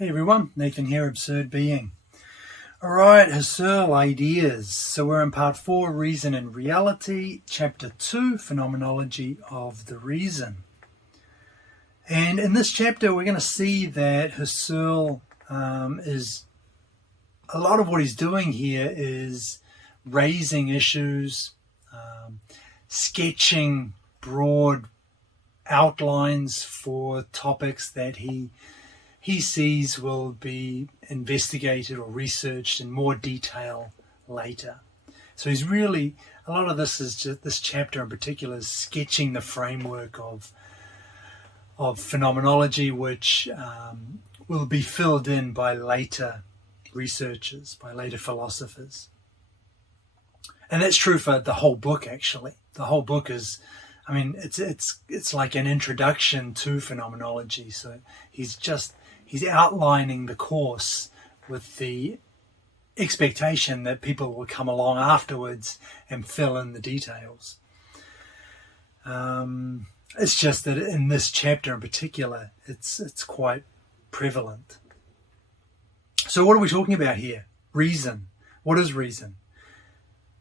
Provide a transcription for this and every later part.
Hey everyone, Nathan here, Absurd Being. Alright, Husserl ideas. So we're in part 4, Reason and Reality, chapter 2, Phenomenology of the Reason. And in this chapter we're going to see that Husserl is, a lot of what he's doing here is raising issues, sketching broad outlines for topics that he sees will be investigated or researched in more detail later. So he's really, a lot of this is just, this chapter in particular is sketching the framework of phenomenology, which will be filled in by later researchers, by later philosophers. And that's true for the whole book, actually. The whole book is, I mean, it's like an introduction to phenomenology. So he's outlining the course with the expectation that people will come along afterwards and fill in the details. It's just that in this chapter in particular, it's quite prevalent. So what are we talking about here? Reason. What is reason?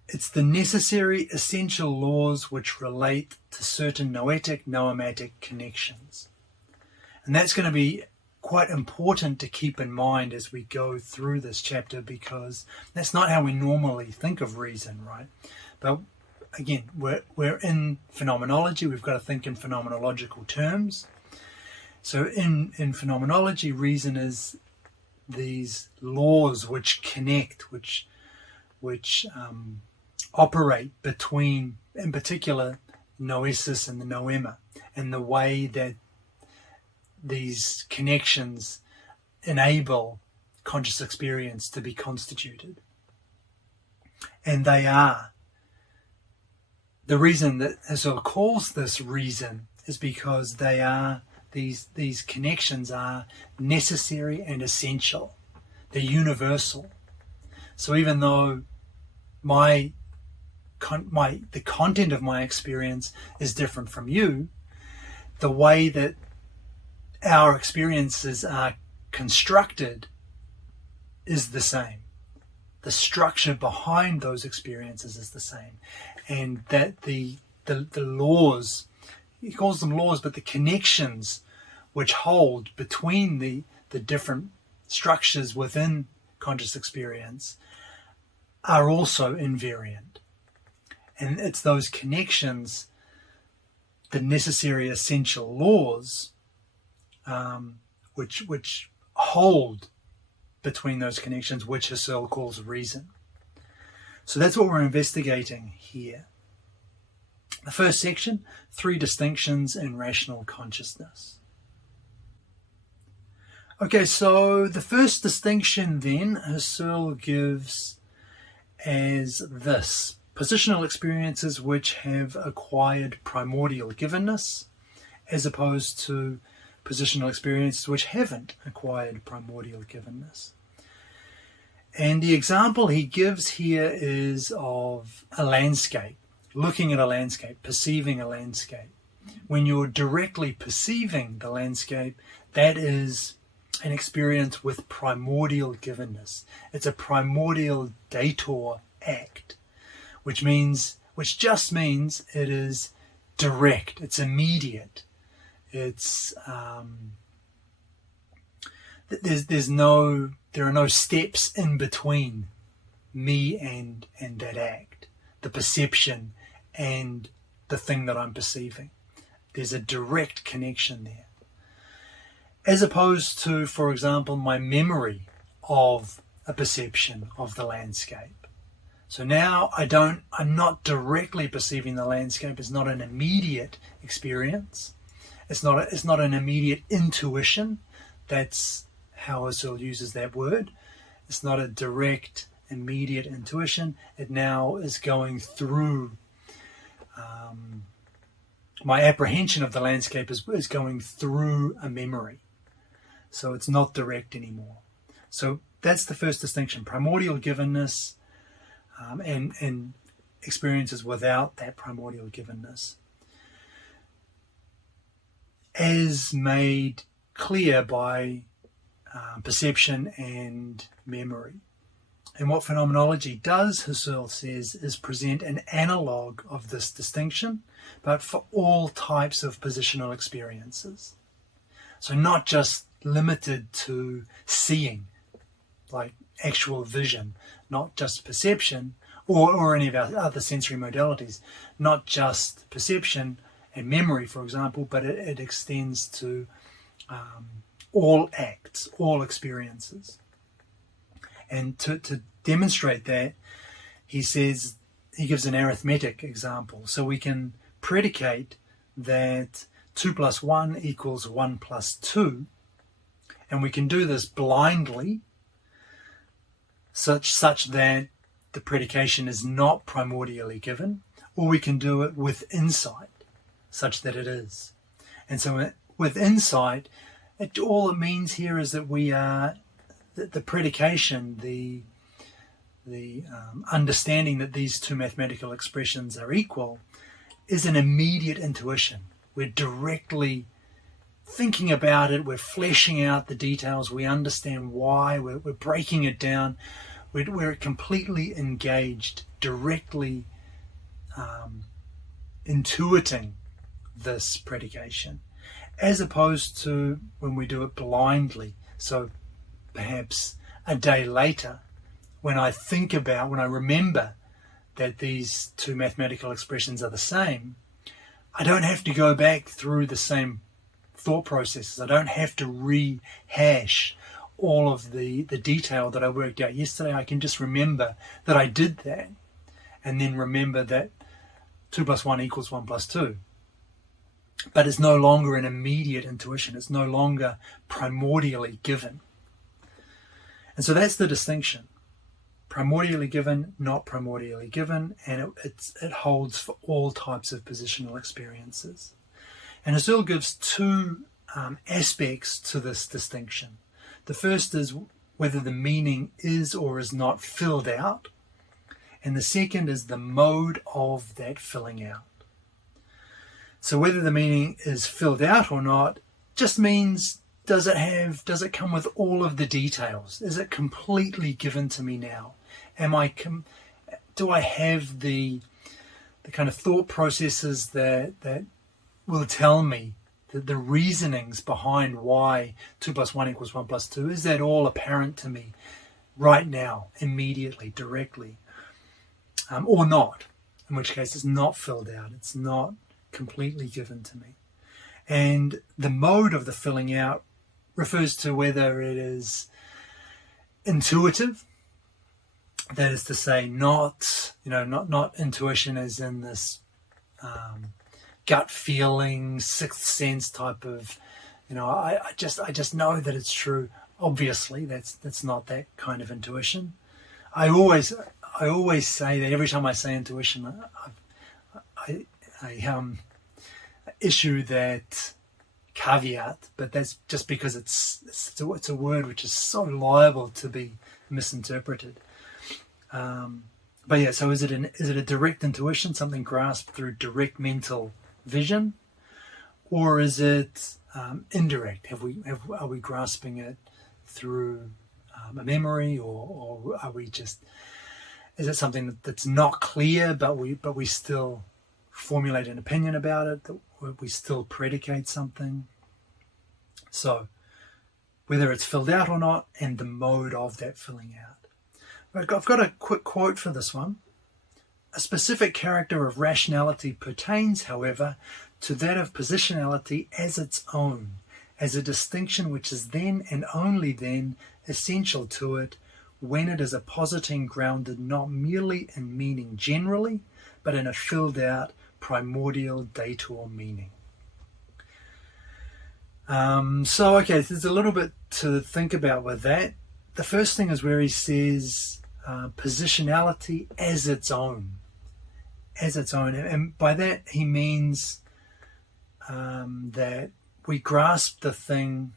It's the necessary, essential laws which relate to certain noetic, noematic connections. And that's going to be quite important to keep in mind as we go through this chapter, because that's not how we normally think of reason, right? But again, we're in phenomenology. We've got to think in phenomenological terms. So in phenomenology, reason is these laws which connect, which operate between, in particular, noesis and the noema, and the way that these connections enable conscious experience to be constituted. And they are. The reason that Husserl calls this reason is because they are, these connections are necessary and essential. They're universal. So even though the content of my experience is different from you, the way that our experiences are constructed is the same. The structure behind those experiences is the same. And that the laws, he calls them laws, but the connections which hold between the different structures within conscious experience are also invariant. And it's those connections, the necessary essential laws, which hold between those connections, which Husserl calls reason. So that's what we're investigating here. The first section, 3 distinctions in rational consciousness. Okay, so the first distinction then Husserl gives as this: positional experiences which have acquired primordial givenness, as opposed to positional experiences which haven't acquired primordial givenness. And the example he gives here is of a landscape, looking at a landscape, perceiving a landscape. When you're directly perceiving the landscape, that is an experience with primordial givenness. It's a primordial dator act, which just means it is direct, it's immediate. It's there are no steps in between me and that act, the perception and the thing that I'm perceiving. There's a direct connection there, as opposed to, for example, my memory of a perception of the landscape. So now I'm not directly perceiving the landscape. It's not an immediate experience. It's not an immediate intuition. That's how Husserl uses that word. It's not a direct, immediate intuition. It now is going through, my apprehension of the landscape is going through a memory. So it's not direct anymore. So that's the first distinction: primordial givenness and experiences without that primordial givenness, as made clear by perception and memory. And what phenomenology does, Husserl says, is present an analogue of this distinction, but for all types of positional experiences. So not just limited to seeing, like actual vision, not just perception, or any of our other sensory modalities, not just perception and memory, for example, but it extends to all acts, all experiences. And to demonstrate that, he says, he gives an arithmetic example. So we can predicate that 2 plus 1 equals 1 plus 2, and we can do this blindly, such that the predication is not primordially given, or we can do it with insight, such that it is. And so with insight, all it means here is that we are, the predication, the understanding that these two mathematical expressions are equal is an immediate intuition. We're directly thinking about it, we're fleshing out the details, we understand why, we're breaking it down, we're completely engaged, directly intuiting this predication, as opposed to when we do it blindly. So perhaps a day later, when I remember that these two mathematical expressions are the same, I don't have to go back through the same thought processes. I don't have to rehash all of the detail that I worked out yesterday. I can just remember that I did that, and then remember that 2 plus 1 equals 1 plus 2. But it's no longer an immediate intuition. It's no longer primordially given. And so that's the distinction. Primordially given, not primordially given, and it holds for all types of positional experiences. And Husserl gives two aspects to this distinction. The first is whether the meaning is or is not filled out, and the second is the mode of that filling out. So whether the meaning is filled out or not just means, does it come with all of the details? Is it completely given to me now? Do I have the kind of thought processes that will tell me that the reasonings behind why 2 plus 1 equals 1 plus 2, is that all apparent to me right now, immediately, directly, or not? In which case it's not filled out, it's not completely given to me. And the mode of the filling out refers to whether it is intuitive, that is to say, not intuition as in this gut feeling, sixth sense type of, I just know that it's true. Obviously, that's not that kind of intuition. I always say that every time I say intuition, I issue that caveat, but that's just because it's a word which is so liable to be misinterpreted. But yeah, so is it a direct intuition, something grasped through direct mental vision, or is it indirect? Are we grasping it through a memory, or are we just? Is it something that's not clear, but we still formulate an opinion about it? That we still predicate something. So whether it's filled out or not, and the mode of that filling out. I've got a quick quote for this one. A specific character of rationality pertains, however, to that of positionality as its own, as a distinction which is then and only then essential to it, when it is a positing grounded not merely in meaning generally, but in a filled out primordial dator meaning. Okay, there's a little bit to think about with that. The first thing is where he says positionality as its own. And by that he means that we grasp the thing,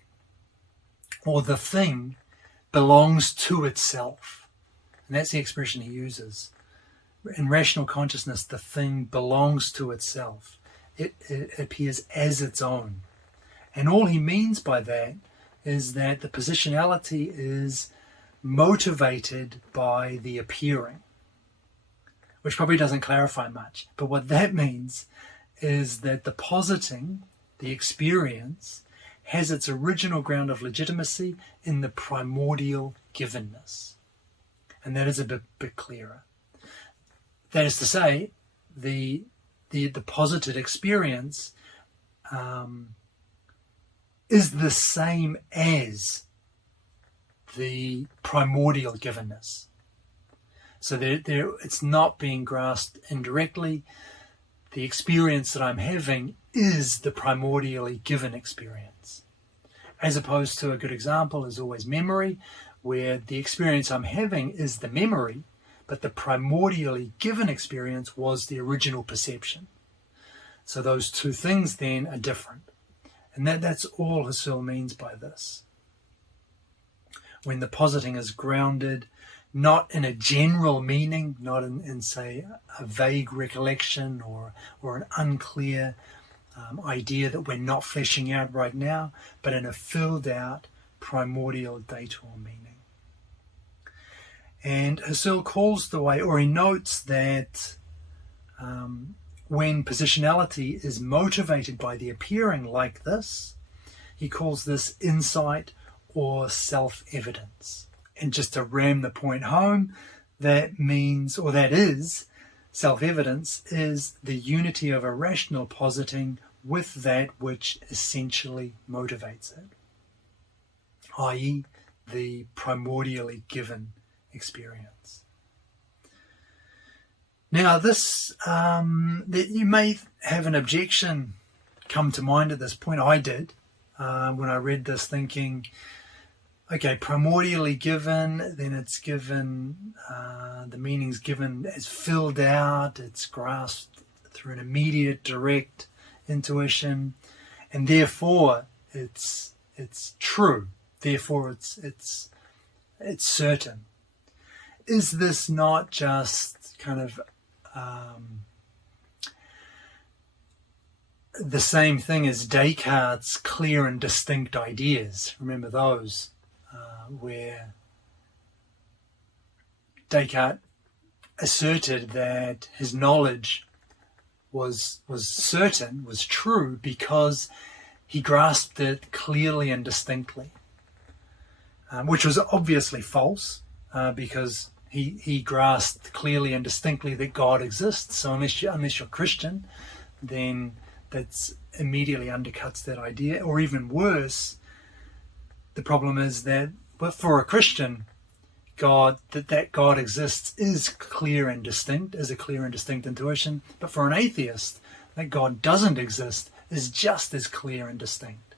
or the thing belongs to itself. And that's the expression he uses. In rational consciousness, the thing belongs to itself. It appears as its own. And all he means by that is that the positionality is motivated by the appearing, which probably doesn't clarify much. But what that means is that the positing, the experience, has its original ground of legitimacy in the primordial givenness. And that is a bit clearer. That is to say, the posited experience is the same as the primordial givenness. So it's not being grasped indirectly. The experience that I'm having is the primordially given experience. As opposed to, a good example is always memory, where the experience I'm having is the memory, but the primordially given experience was the original perception. So those two things then are different. And that's all Husserl means by this. When the positing is grounded not in a general meaning, not in say, a vague recollection or an unclear idea that we're not fleshing out right now, but in a filled out primordial dator meaning. And Husserl calls the way, or he notes that when positionality is motivated by the appearing like this, he calls this insight or self-evidence. And just to ram the point home, that means, or that is, self-evidence is the unity of a rational positing with that which essentially motivates it, i.e. the primordially given experience. Now this, that you may have an objection come to mind at this point. I did when I read this, thinking, okay, primordially given, then it's given, the meaning's given as filled out, it's grasped through an immediate, direct intuition, and therefore it's true. Therefore it's certain. Is this not just kind of the same thing as Descartes' clear and distinct ideas? Remember those, where Descartes asserted that his knowledge was certain, was true, because he grasped it clearly and distinctly, which was obviously false, because he grasped clearly and distinctly that God exists. So unless you're Christian, then that's immediately undercuts that idea. Or even worse, the problem is that, but for a Christian, God, that God exists is clear and distinct, is a clear and distinct intuition. But for an atheist, that God doesn't exist is just as clear and distinct.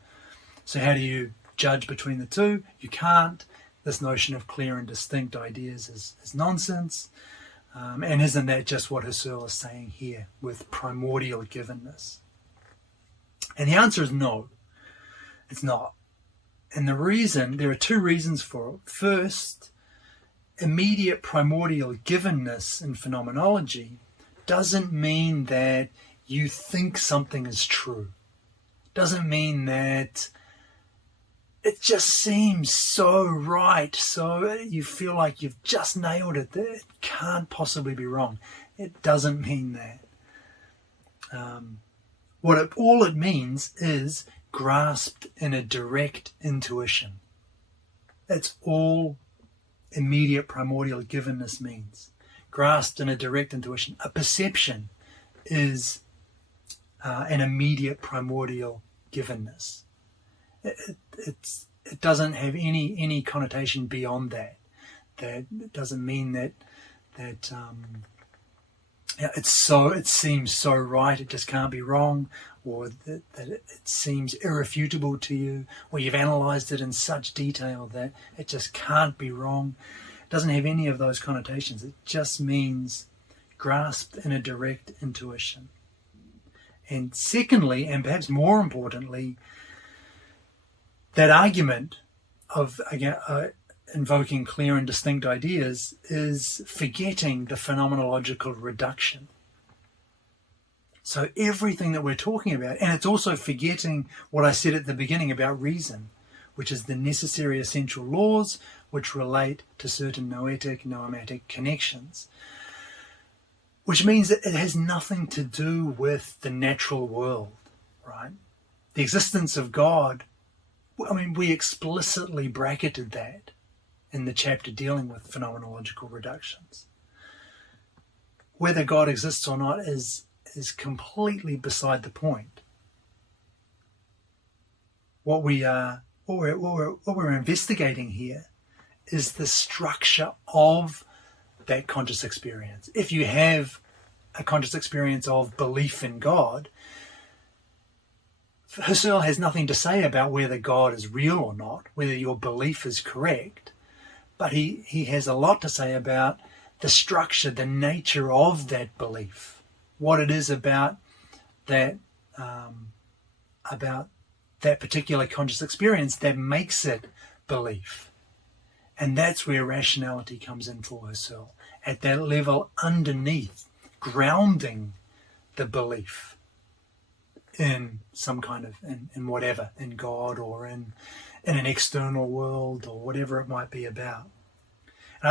So how do you judge between the two? You can't. This notion of clear and distinct ideas is nonsense. And isn't that just what Husserl is saying here with primordial givenness? And the answer is no, it's not. And the reason, there are two reasons for it. First, immediate primordial givenness in phenomenology doesn't mean that you think something is true. Doesn't mean that it just seems so right, so you feel like you've just nailed it. It can't possibly be wrong. It doesn't mean that. All it means is grasped in a direct intuition. That's all immediate primordial givenness means. Grasped in a direct intuition. A perception is an immediate primordial givenness. It doesn't have any connotation beyond that. That doesn't mean that it seems so right, it just can't be wrong, or that it seems irrefutable to you, or you've analysed it in such detail that it just can't be wrong. It doesn't have any of those connotations. It just means grasped in a direct intuition. And secondly, and perhaps more importantly, that argument of invoking clear and distinct ideas is forgetting the phenomenological reduction. So everything that we're talking about, and it's also forgetting what I said at the beginning about reason, which is the necessary essential laws which relate to certain noetic, noematic connections. Which means that it has nothing to do with the natural world, right? The existence of God, I mean, we explicitly bracketed that in the chapter dealing with phenomenological reductions. Whether God exists or not is completely beside the point. What we're investigating here is the structure of that conscious experience. If you have a conscious experience of belief in God, Husserl has nothing to say about whether God is real or not, whether your belief is correct, but he has a lot to say about the structure, the nature of that belief, what it is about that particular conscious experience that makes it belief. And that's where rationality comes in for Husserl, at that level underneath, grounding the belief in some kind of, in whatever, in God or in an external world or whatever it might be about.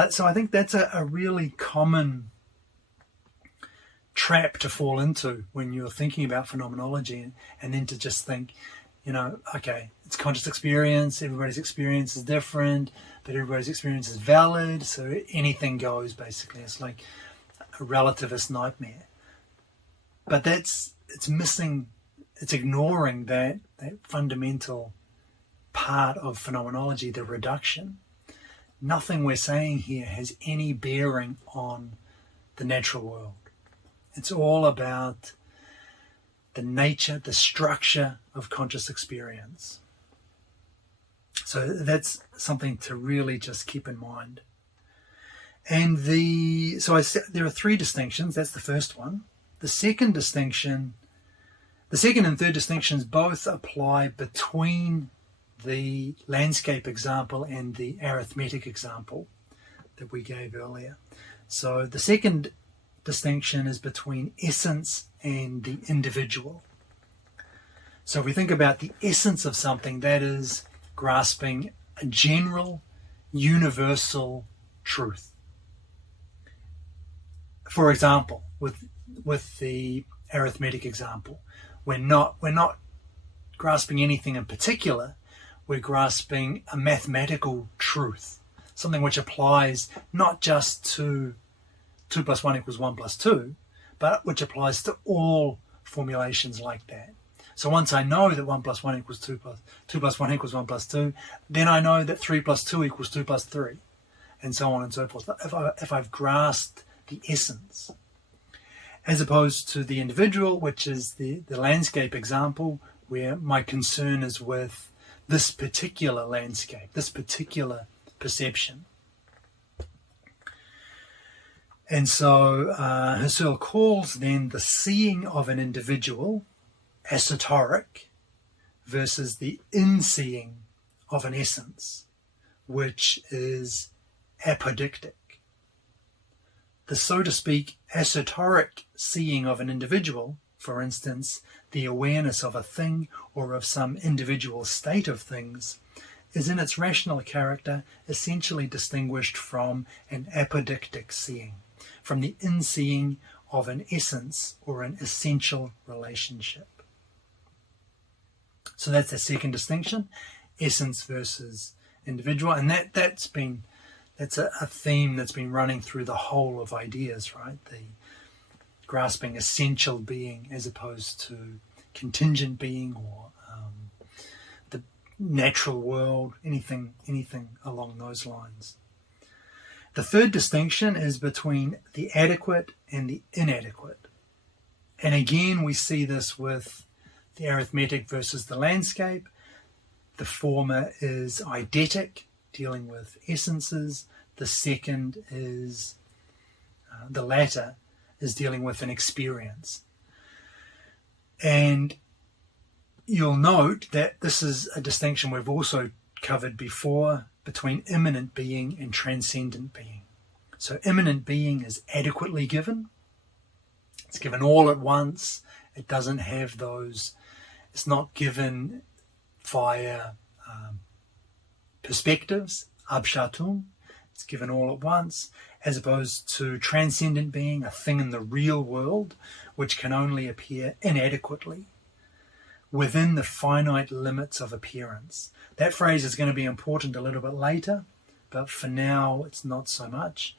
So I think that's a really common trap to fall into when you're thinking about phenomenology, and then to just think, okay, it's conscious experience, everybody's experience is different, but everybody's experience is valid, so anything goes, basically. It's like a relativist nightmare. But it's ignoring that fundamental part of phenomenology, the reduction. Nothing we're saying here has any bearing on the natural world. It's all about the nature, the structure of conscious experience. So that's something to really just keep in mind. And there are three distinctions. That's the first one. The second and third distinctions both apply between the landscape example and the arithmetic example that we gave earlier. So the second distinction is between essence and the individual. So if we think about the essence of something, that is grasping a general, universal truth. For example, with the arithmetic example, we're not grasping anything in particular. We're grasping a mathematical truth, something which applies not just to 2 plus 1 equals 1 plus 2, but which applies to all formulations like that. So once I know that 1 plus 1 equals 2 plus 1 equals 1 plus 2, then I know that 3 plus 2 equals 2 plus 3, and so on and so forth, if I've grasped the essence. As opposed to the individual, which is the landscape example, where my concern is with this particular landscape, this particular perception. And so Husserl calls then the seeing of an individual esoteric versus the in-seeing of an essence, which is apodeictic. The, so to speak, esoteric seeing of an individual, for instance, the awareness of a thing or of some individual state of things, is in its rational character essentially distinguished from an apodeictic seeing, from the in-seeing of an essence or an essential relationship. So that's the second distinction, essence versus individual, and that's a theme that's been running through the whole of ideas, right? The grasping essential being as opposed to contingent being or the natural world, anything along those lines. The third distinction is between the adequate and the inadequate. And again, we see this with the arithmetic versus the landscape. The former is eidetic, dealing with essences. The second is, the latter is dealing with an experience. And you'll note that this is a distinction we've also covered before between immanent being and transcendent being. So immanent being is adequately given. It's given all at once. It doesn't have those, it's not given via perspectives, Abschattung, it's given all at once, as opposed to transcendent being, a thing in the real world, which can only appear inadequately within the finite limits of appearance. That phrase is going to be important a little bit later, but for now it's not so much.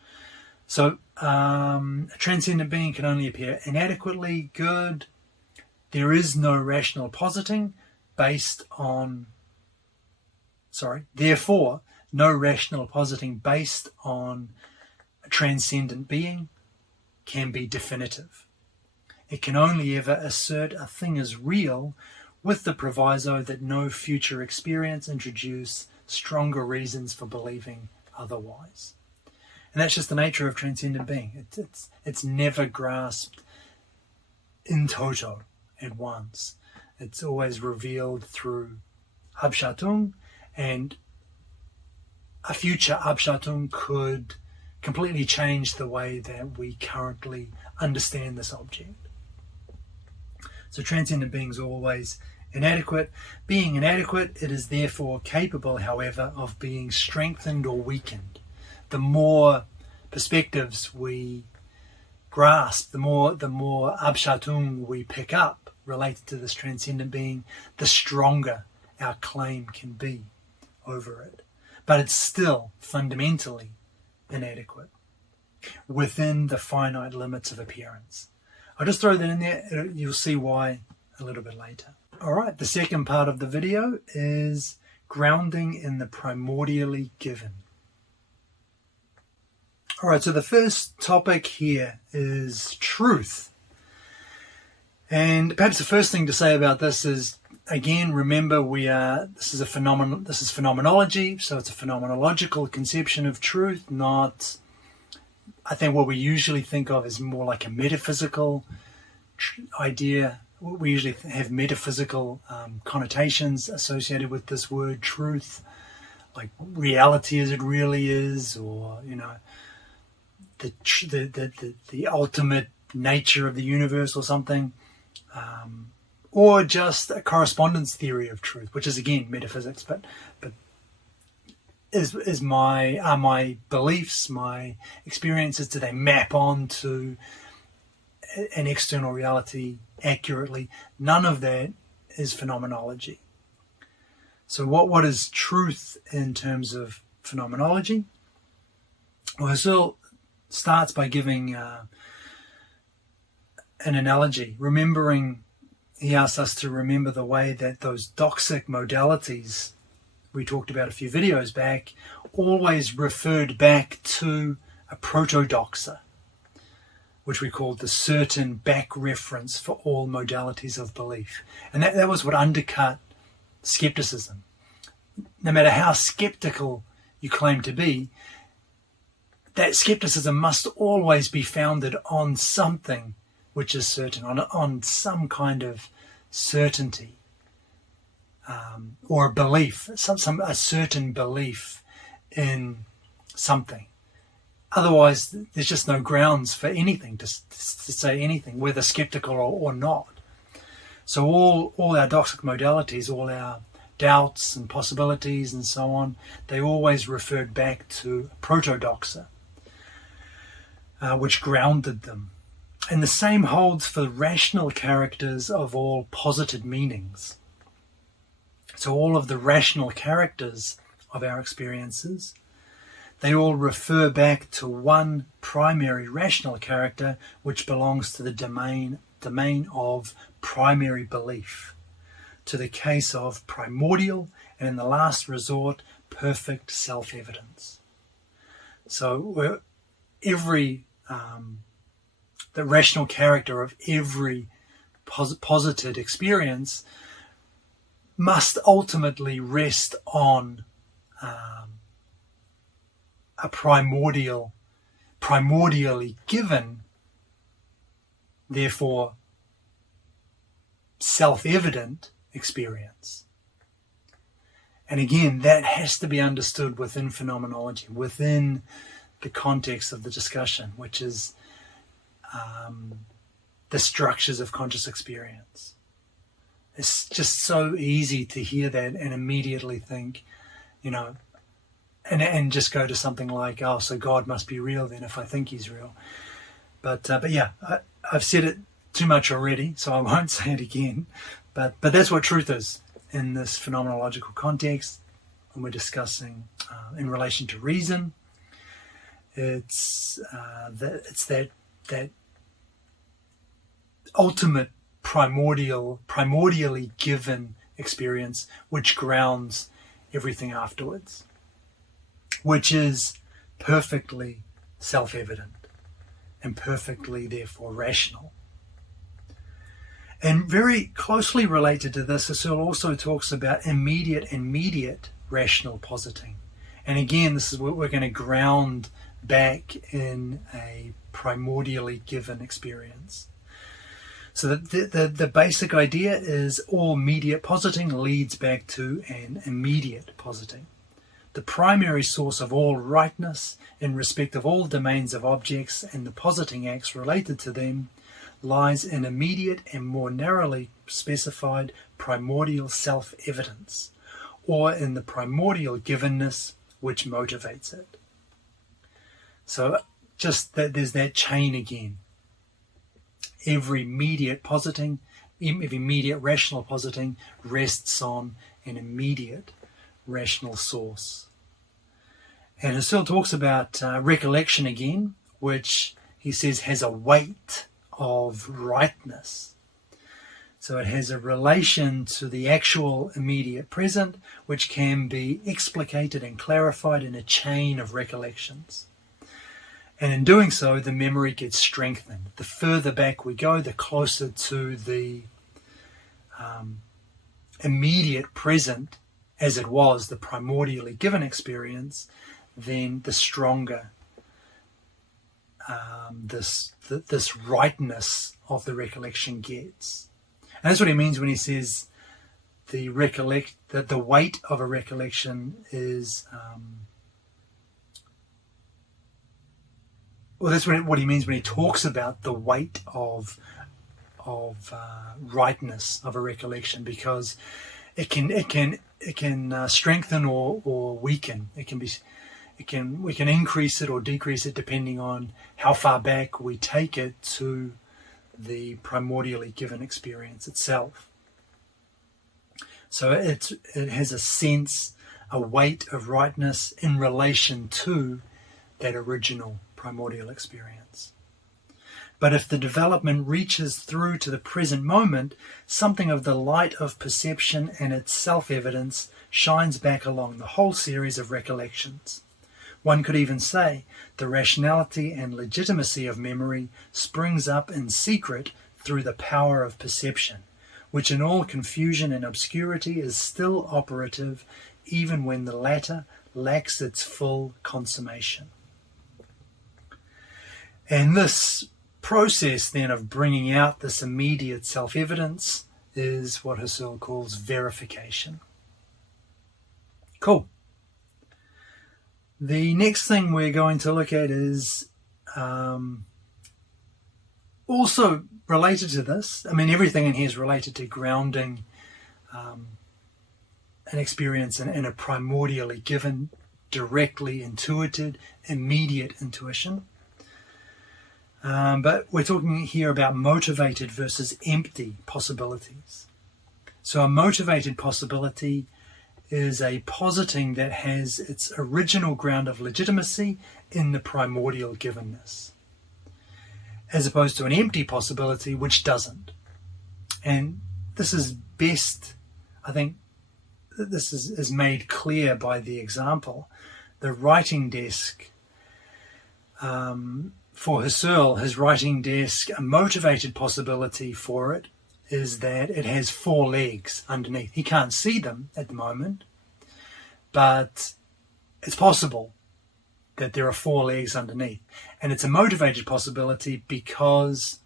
So a transcendent being can only appear inadequately. Good. There is no rational positing therefore, no rational positing based on a transcendent being can be definitive. It can only ever assert a thing is real with the proviso that no future experience introduce stronger reasons for believing otherwise. And that's just the nature of transcendent being. It's never grasped in toto at once. It's always revealed through Abschattung, and a future Abschattung could completely change the way that we currently understand this object. So transcendent being is always inadequate. Being inadequate, it is therefore capable, however, of being strengthened or weakened. The more perspectives we grasp, the more Abschattung we pick up related to this transcendent being, the stronger our claim can be over it. But it's still fundamentally inadequate within the finite limits of appearance. I'll just throw that in there. You'll see why a little bit later. All right, the second part of the video is grounding in the primordially given. All right, so the first topic here is truth. And perhaps the first thing to say about this is, again, remember this is phenomenology, so it's a phenomenological conception of truth, not, I think what we usually think of is more like a metaphysical idea. We usually have metaphysical connotations associated with this word truth, like reality as it really is, or the ultimate nature of the universe or something, or just a correspondence theory of truth, which is again metaphysics, but are my beliefs, my experiences, do they map onto an external reality accurately? None of that is phenomenology. So what is truth in terms of phenomenology? Well, Husserl starts by giving an analogy, he asks us to remember the way that those doxic modalities we talked about a few videos back always referred back to a proto-doxa, which we called the certain back reference for all modalities of belief. And that was what undercut skepticism. No matter how skeptical you claim to be, that skepticism must always be founded on something which is certain, on some kind of certainty, or a belief, a certain belief in something. Otherwise, there's just no grounds for anything to say anything, whether skeptical or not. So all our doxic modalities, all our doubts and possibilities and so on, they always referred back to proto-doxa, which grounded them. And the same holds for rational characters of all posited meanings. So all of the rational characters of our experiences, they all refer back to one primary rational character which belongs to the domain of primary belief, to the case of primordial, and in the last resort, perfect self-evidence. So the rational character of every posited experience must ultimately rest on a primordially given, therefore self-evident experience. And again, that has to be understood within phenomenology, within the context of the discussion, which is the structures of conscious experience. It's just so easy to hear that and immediately think, and just go to something like, oh, so God must be real then if I think he's real. But yeah, I've said it too much already, so I won't say it again. But that's what truth is in this phenomenological context when we're discussing in relation to reason. It's that ultimate primordially given experience which grounds everything afterwards, which is perfectly self-evident and perfectly therefore rational. And very closely related to this, Husserl also talks about immediate and mediate rational positing. And again, this is what we're going to ground back in a primordially given experience. So the basic idea is all mediate positing leads back to an immediate positing. The primary source of all rightness in respect of all domains of objects and the positing acts related to them lies in immediate and more narrowly specified primordial self-evidence, or in the primordial givenness which motivates it. So just that there's that chain again. Every mediate positing, every immediate rational positing rests on an immediate rational source. And Husserl talks about recollection again, which he says has a weight of rightness. So it has a relation to the actual immediate present, which can be explicated and clarified in a chain of recollections. And in doing so, the memory gets strengthened. The further back we go, the closer to the immediate present, as it was, the primordially given experience, then the stronger this rightness of the recollection gets. And that's what he means when he says that the weight of a recollection is well, that's what he means when he talks about the weight of rightness of a recollection, because it can strengthen or weaken. We can increase it or decrease it depending on how far back we take it to the primordially given experience itself. So it has a sense, a weight of rightness in relation to that original primordial experience. But if the development reaches through to the present moment, something of the light of perception and its self-evidence shines back along the whole series of recollections. One could even say the rationality and legitimacy of memory springs up in secret through the power of perception, which in all confusion and obscurity is still operative even when the latter lacks its full consummation. And this process then of bringing out this immediate self-evidence is what Husserl calls verification. Cool. The next thing we're going to look at is also related to this. I mean, everything in here is related to grounding an experience in a primordially given, directly intuited, immediate intuition. But we're talking here about motivated versus empty possibilities. So a motivated possibility is a positing that has its original ground of legitimacy in the primordial givenness, as opposed to an empty possibility which doesn't. And this is best, I think, this is made clear by the example. The writing desk, for Husserl, his writing desk, a motivated possibility for it is that it has four legs underneath. He can't see them at the moment, but it's possible that there are four legs underneath. And it's a motivated possibility because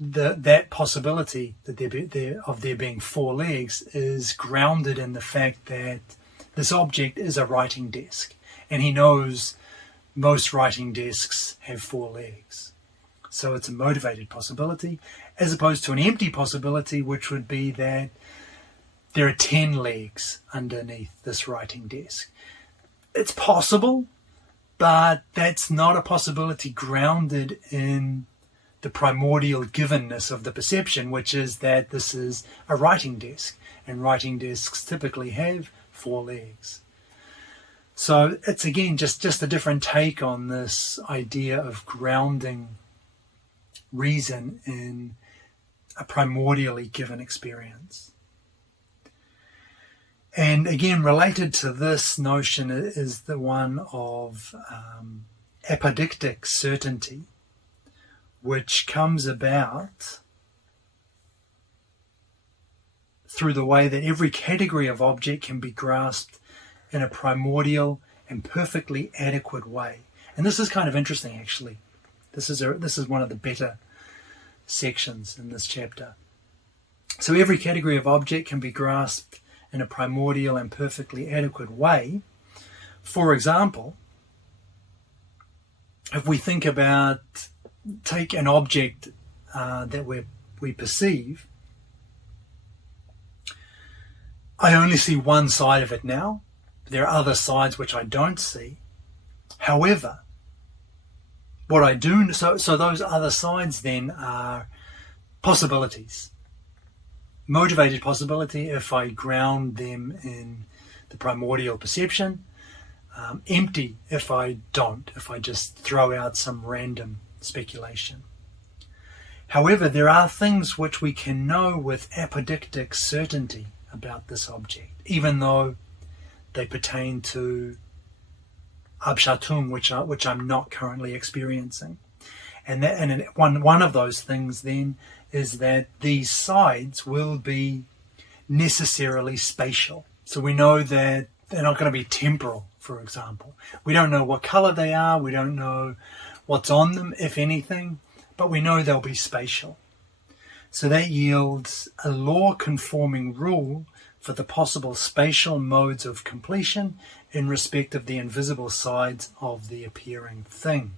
that possibility that there being four legs is grounded in the fact that this object is a writing desk. And he knows most writing desks have four legs. So it's a motivated possibility, as opposed to an empty possibility, which would be that there are 10 legs underneath this writing desk. It's possible, but that's not a possibility grounded in the primordial givenness of the perception, which is that this is a writing desk, and writing desks typically have 4 legs. So it's again just a different take on this idea of grounding reason in a primordially given experience. And again, related to this notion is the one of Apodeictic certainty, which comes about through the way that every category of object can be grasped in a primordial and perfectly adequate way. And this is kind of interesting, actually. This is one of the better sections in this chapter. So every category of object can be grasped in a primordial and perfectly adequate way. For example, if we think about, take an object that we perceive, I only see one side of it now. There are other sides which I don't see. However, what I do, so those other sides then are possibilities. Motivated possibility if I ground them in the primordial perception. Empty if I don't, if I just throw out some random speculation. However, there are things which we can know with apodeictic certainty about this object, even though they pertain to objection, which I'm not currently experiencing. And one of those things then is that these sides will be necessarily spatial. So we know that they're not going to be temporal, for example. We don't know what color they are. We don't know what's on them, if anything, but we know they'll be spatial. So that yields a law-conforming rule for the possible spatial modes of completion in respect of the invisible sides of the appearing thing.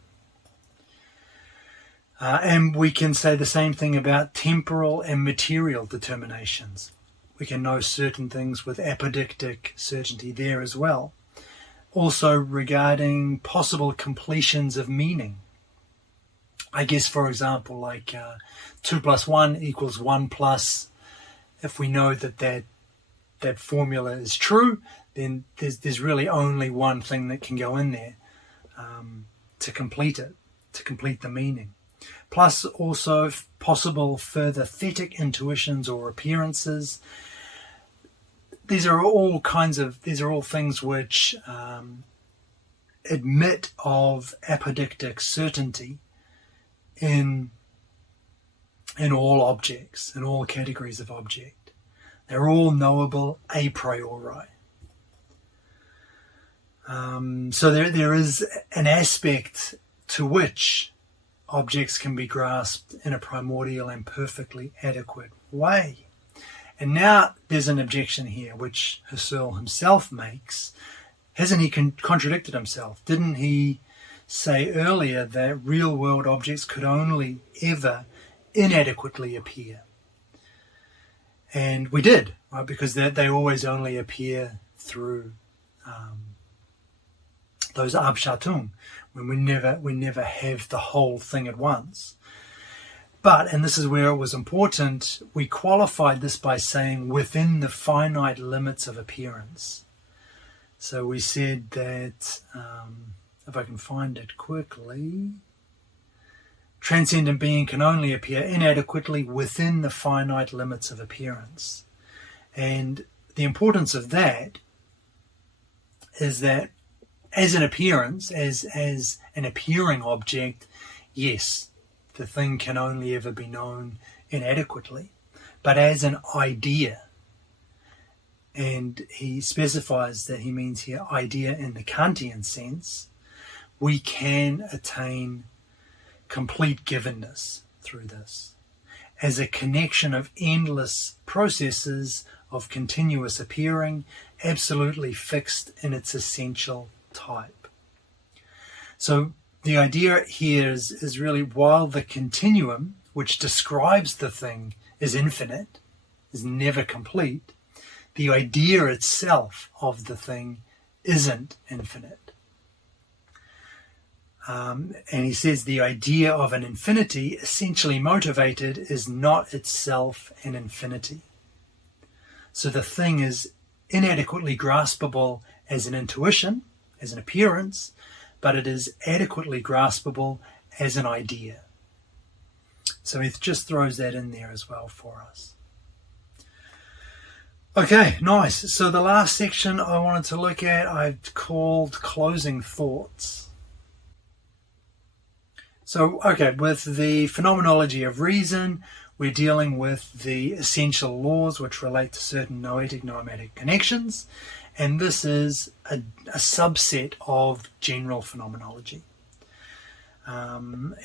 And we can say the same thing about temporal and material determinations. We can know certain things with apodeictic certainty there as well. Also regarding possible completions of meaning. I guess, for example, like 2 + 1 = 1 plus. If we know that formula is true, then there's really only one thing that can go in there to complete it, to complete the meaning. Plus also possible further thetic intuitions or appearances. These are all things which admit of apodeictic certainty in all objects, in all categories of object. They're all knowable a priori. So there is an aspect to which objects can be grasped in a primordial and perfectly adequate way. And now there's an objection here, which Husserl himself makes. Hasn't he contradicted himself? Didn't he say earlier that real-world objects could only ever inadequately appear? And we did, right? Because they always only appear through those Abschattung, when we never have the whole thing at once. But, and this is where it was important, we qualified this by saying within the finite limits of appearance. So we said that, if I can find it quickly, transcendent being can only appear inadequately within the finite limits of appearance. And the importance of that is that as an appearance, as an appearing object, yes, the thing can only ever be known inadequately. But as an idea, and he specifies that he means here idea in the Kantian sense, we can attain complete givenness through this, as a connection of endless processes of continuous appearing, absolutely fixed in its essential type. So the idea here is really, while the continuum, which describes the thing, is infinite, is never complete, the idea itself of the thing isn't infinite. And he says the idea of an infinity essentially motivated is not itself an infinity. So the thing is inadequately graspable as an intuition, as an appearance, but it is adequately graspable as an idea. So he just throws that in there as well for us. Okay, nice. So the last section I wanted to look at, I've called closing thoughts. So, okay, with the phenomenology of reason, we're dealing with the essential laws which relate to certain noetic-noematic connections, and this is a subset of general phenomenology.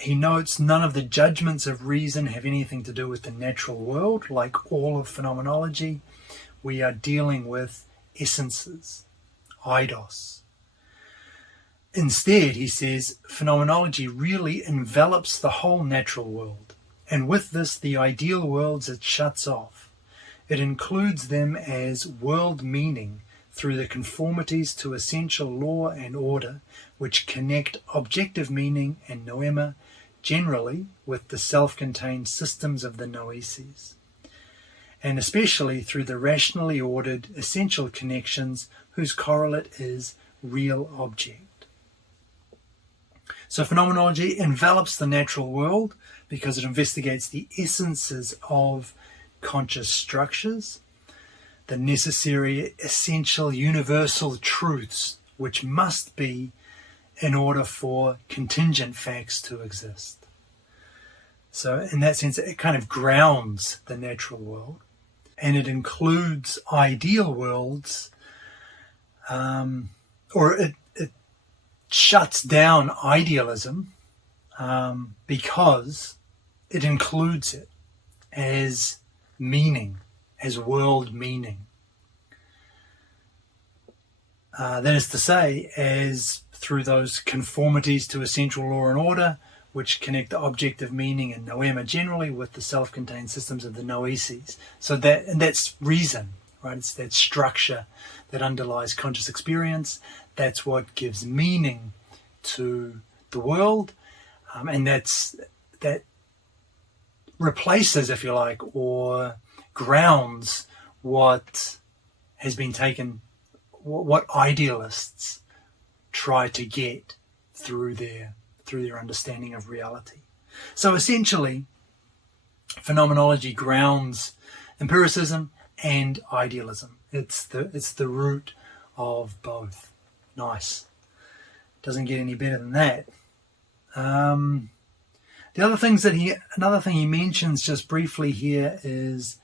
He notes none of the judgments of reason have anything to do with the natural world. Like all of phenomenology, we are dealing with essences, eidos. Instead, he says, phenomenology really envelops the whole natural world, and with this the ideal worlds it shuts off. It includes them as world meaning through the conformities to essential law and order which connect objective meaning and noema generally with the self-contained systems of the noeses, and especially through the rationally ordered essential connections whose correlate is real object. So phenomenology envelops the natural world because it investigates the essences of conscious structures, the necessary, essential, universal truths which must be in order for contingent facts to exist. So in that sense, it kind of grounds the natural world, and it includes ideal worlds, or it shuts down idealism because it includes it as meaning, as world meaning. That is to say, as through those conformities to essential law and order, which connect the objective meaning and noema generally with the self-contained systems of the noeses. So that's reason, right? It's that structure that underlies conscious experience. That's what gives meaning to the world, and that replaces, if you like, or grounds what has been taken, what idealists try to get through their understanding of reality. So essentially, phenomenology grounds empiricism and idealism. It's the root of both. Nice. Doesn't get any better than that. Another thing he mentions just briefly here is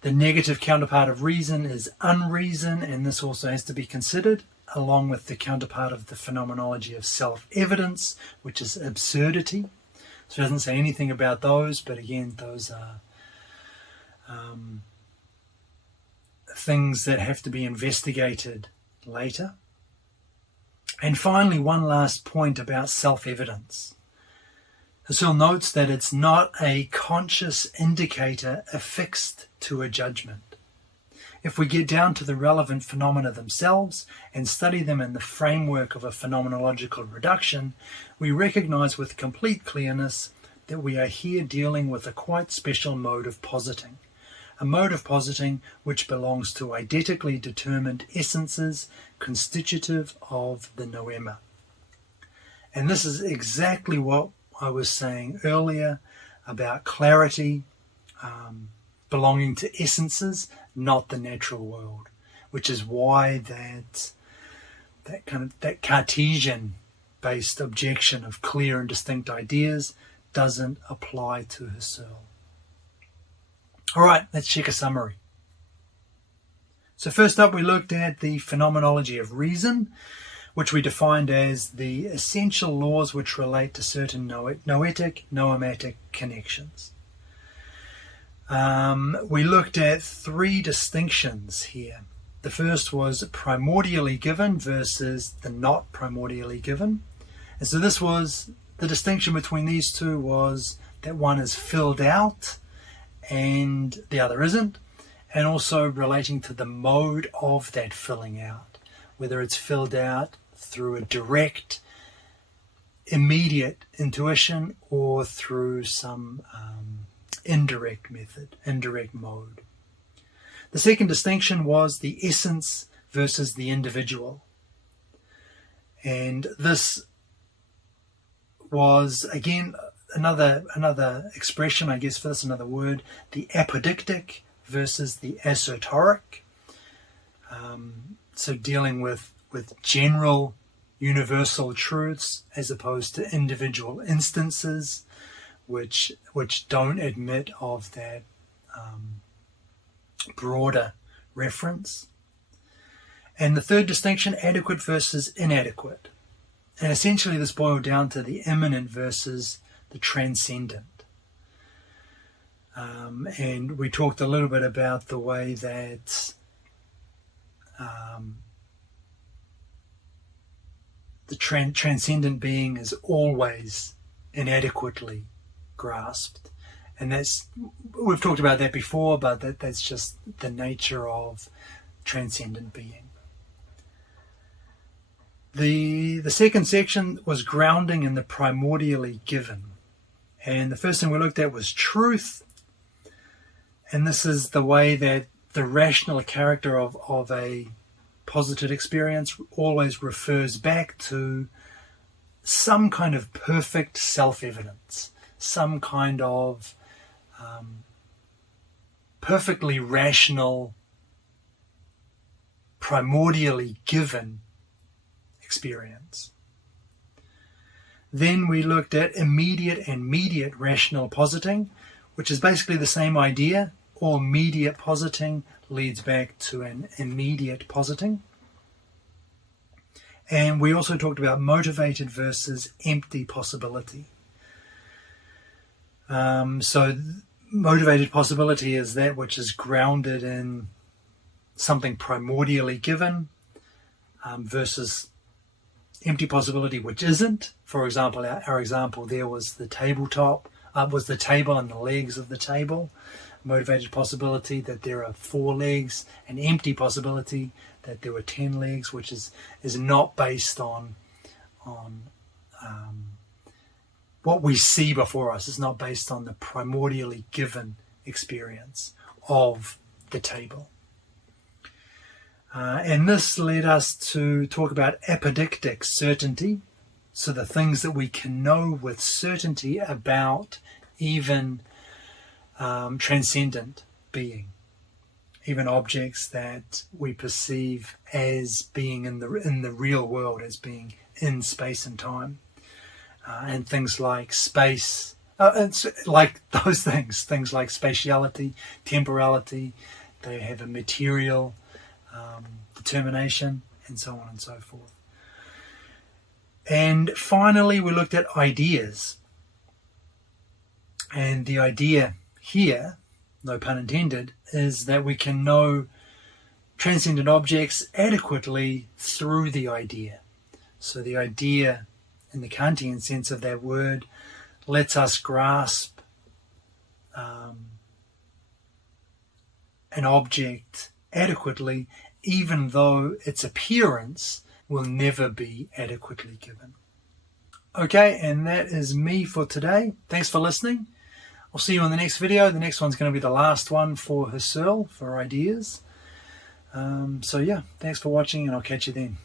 the negative counterpart of reason is unreason, and this also has to be considered, along with the counterpart of the phenomenology of self-evidence, which is absurdity. So he doesn't say anything about those, but again, those are things that have to be investigated later. And finally, one last point about self-evidence. Husserl notes that it's not a conscious indicator affixed to a judgment. If we get down to the relevant phenomena themselves and study them in the framework of a phenomenological reduction, we recognize with complete clearness that we are here dealing with a quite special mode of positing, a mode of positing which belongs to eidetically determined essences constitutive of the noema. And this is exactly what I was saying earlier about clarity belonging to essences, not the natural world, which is why that Cartesian based objection of clear and distinct ideas doesn't apply to Husserl. All right, let's check a summary. So first up, we looked at the phenomenology of reason, which we defined as the essential laws which relate to certain noetic, noematic connections. We looked at three distinctions here. The first was primordially given versus the not primordially given. And so this was, the distinction between these two was that one is filled out and the other isn't, and also relating to the mode of that filling out, whether it's filled out through a direct, immediate intuition or through some indirect method, indirect mode. The second distinction was the essence versus the individual. And this was, again, another expression, I guess, for this, another word, the Apodeictic versus the esoteric. So dealing with general universal truths as opposed to individual instances which don't admit of that broader reference. And the third distinction, adequate versus inadequate. And essentially this boiled down to the immanent versus the transcendent. And we talked a little bit about the way that the transcendent being is always inadequately grasped. And we've talked about that before, but that's just the nature of transcendent being. The second section was grounding in the primordially given. And the first thing we looked at was truth. And this is the way that the rational character of a posited experience always refers back to some kind of perfect self-evidence, some kind of perfectly rational, primordially given experience. Then we looked at immediate and mediate rational positing, which is basically the same idea. All mediate positing leads back to an immediate positing. And we also talked about motivated versus empty possibility. So motivated possibility is that which is grounded in something primordially given, versus empty possibility which isn't. For example, our example there was the tabletop, was the table and the legs of the table. Motivated possibility that there are 4 legs, an empty possibility that there were 10 legs, which is not based on what we see before us. It's not based on the primordially given experience of the table. And this led us to talk about apodeictic certainty, so the things that we can know with certainty about even transcendent being, even objects that we perceive as being in the real world, as being in space and time, and things like space, like those things like spatiality, temporality, they have a material determination, and so on and so forth. And finally, we looked at ideas. And the idea here, no pun intended, is that we can know transcendent objects adequately through the idea. So the idea, in the Kantian sense of that word, lets us grasp an object adequately, even though its appearance will never be adequately given. Okay, and that is me for today. Thanks for listening. I'll see you in the next video. The next one's going to be the last one for Husserl, for ideas. So yeah, thanks for watching, and I'll catch you then.